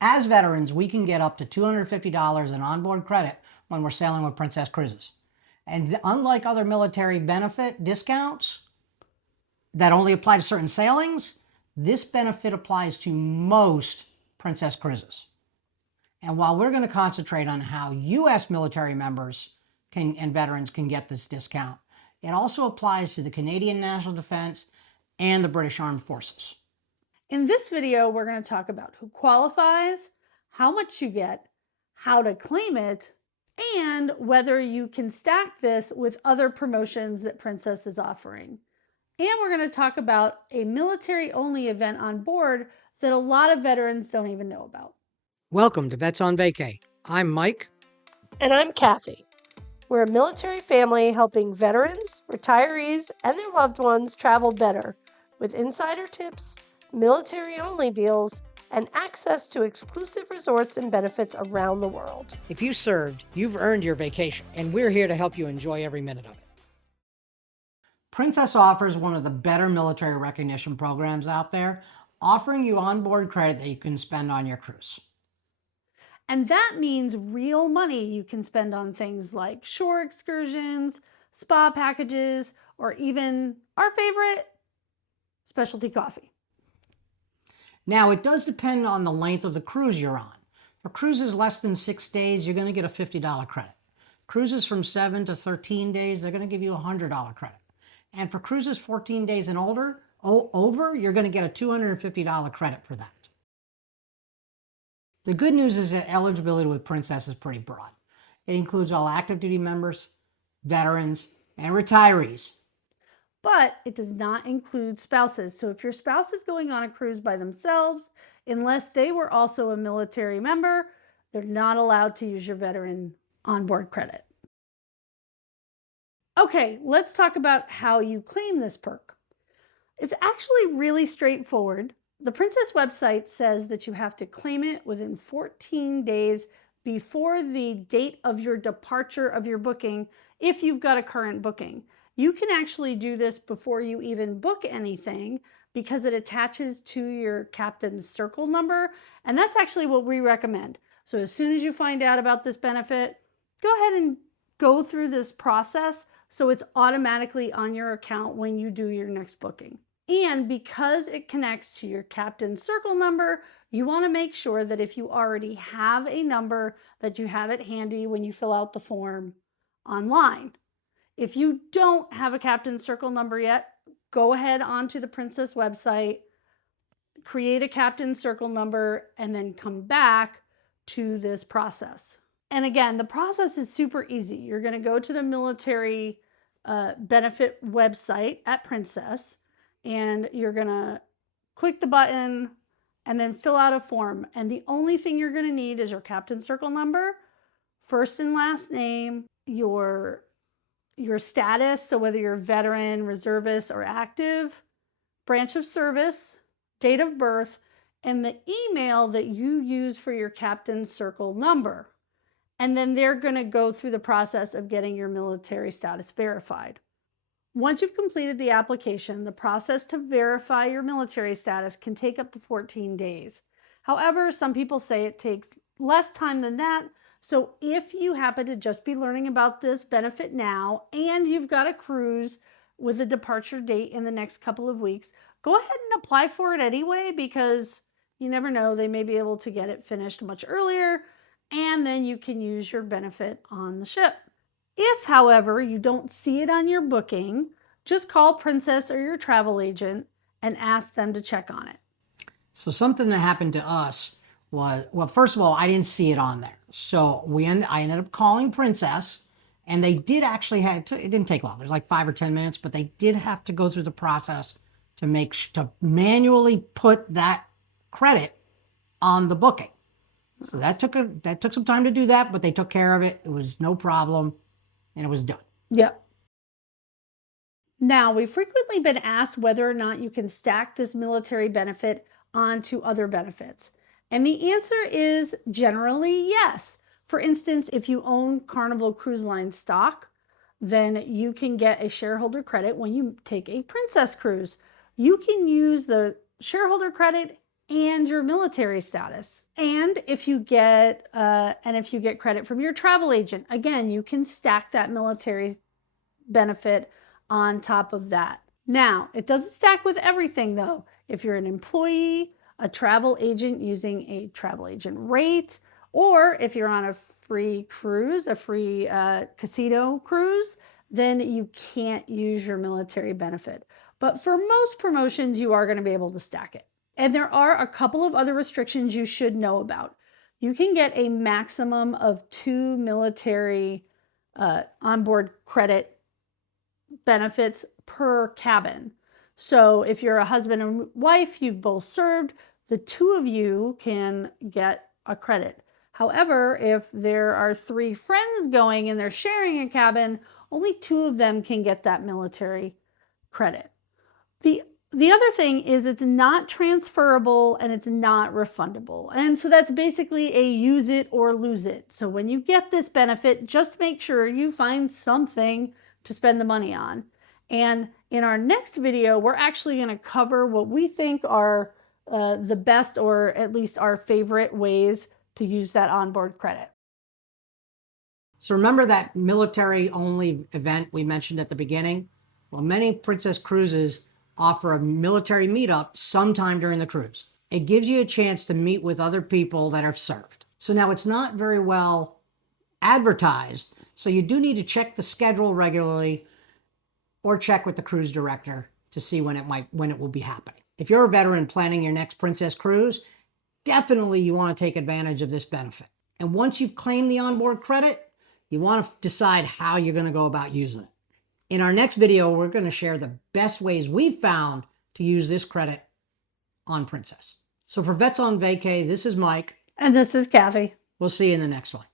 As veterans, we can get up to $250 in onboard credit when we're sailing with Princess Cruises. And unlike other military benefit discounts that only apply to certain sailings, this benefit applies to most Princess Cruises. And while we're going to concentrate on how U.S. military members and veterans can get this discount, it also applies to the Canadian National Defense and the British Armed Forces. In this video, we're going to talk about who qualifies, how much you get, how to claim it, and whether you can stack this with other promotions that Princess is offering. And we're going to talk about a military-only event on board that a lot of veterans don't even know about. Welcome to Vets on Vacay. I'm Mike. And I'm Kathy. We're a military family helping veterans, retirees, and their loved ones travel better with insider tips, military-only deals, and access to exclusive resorts and benefits around the world. If you served, you've earned your vacation, and we're here to help you enjoy every minute of it. Princess offers one of the better military recognition programs out there, offering you onboard credit that you can spend on your cruise. And that means real money you can spend on things like shore excursions, spa packages, or even our favorite, specialty coffee. Now, it does depend on the length of the cruise you're on. For cruises less than 6 days, you're going to get a $50 credit. Cruises from 7 to 13 days, they're going to give you a $100 credit. And for cruises 14 days and over, you're going to get a $250 credit for that. The good news is that eligibility with Princess is pretty broad. It includes all active duty members, veterans, and retirees. But it does not include spouses. So if your spouse is going on a cruise by themselves, unless they were also a military member, they're not allowed to use your veteran onboard credit. Okay, let's talk about how you claim this perk. It's actually really straightforward. The Princess website says that you have to claim it within 14 days before the date of your departure of your booking if you've got a current booking. You can actually do this before you even book anything because it attaches to your captain's circle number, and that's actually what we recommend. So as soon as you find out about this benefit, go ahead and go through this process so it's automatically on your account when you do your next booking. And because it connects to your captain's circle number, you want to make sure that if you already have a number, that you have it handy when you fill out the form online. If you don't have a captain's circle number yet, go ahead onto the Princess website, create a captain's circle number, and then come back to this process. And again, the process is super easy. You're going to go to the military benefit website at Princess, and you're going to click the button and then fill out a form. And the only thing you're going to need is your captain's circle number, first and last name, your status, so whether you're veteran, reservist, or active, branch of service, date of birth, and the email that you use for your captain's circle number. And then they're going to go through the process of getting your military status verified. Once you've completed the application, the process to verify your military status can take up to 14 days. However, some people say it takes less time than that. So if you happen to just be learning about this benefit now and you've got a cruise with a departure date in the next couple of weeks, go ahead and apply for it anyway, because you never know, they may be able to get it finished much earlier, and then you can use your benefit on the ship. If, however, you don't see it on your booking, just call Princess or your travel agent and ask them to check on it. So something that happened to us was, well, first of all, I didn't see it on there. So I ended up calling Princess, and they did actually have to, it didn't take long. It was like 5 or 10 minutes, but they did have to go through the process to manually put that credit on the booking. So that took some time to do that, but they took care of it. It was no problem, and it was done. Yep. Now, we've frequently been asked whether or not you can stack this military benefit onto other benefits. And the answer is generally yes. For instance, if you own Carnival Cruise Line stock, then you can get a shareholder credit when you take a Princess cruise. You can use the shareholder credit and your military status. And if you get credit from your travel agent, again, you can stack that military benefit on top of that. Now, it doesn't stack with everything though. If you're an employee, a travel agent using a travel agent rate, or if you're on a free cruise, a free casino cruise, then you can't use your military benefit. But for most promotions, you are going to be able to stack it. And there are a couple of other restrictions you should know about. You can get a maximum of 2 military onboard credit benefits per cabin. So if you're a husband and wife, you've both served, the 2 of you can get a credit. However, if there are 3 friends going and they're sharing a cabin, only 2 of them can get that military credit. The other thing is it's not transferable and it's not refundable. And so that's basically a use it or lose it. So when you get this benefit, just make sure you find something to spend the money on. And in our next video, we're actually going to cover what we think are the best, or at least our favorite ways to use that onboard credit. So remember that military only event we mentioned at the beginning? Well, many Princess Cruises offer a military meetup sometime during the cruise. It gives you a chance to meet with other people that have served. So now it's not very well advertised, so you do need to check the schedule regularly or check with the cruise director to see when it will be happening. If you're a veteran planning your next Princess Cruise, definitely you want to take advantage of this benefit. And once you've claimed the onboard credit, you want to decide how you're going to go about using it. In our next video, we're going to share the best ways we've found to use this credit on Princess. So for Vets on Vacay, this is Mike. And this is Kathy. We'll see you in the next one.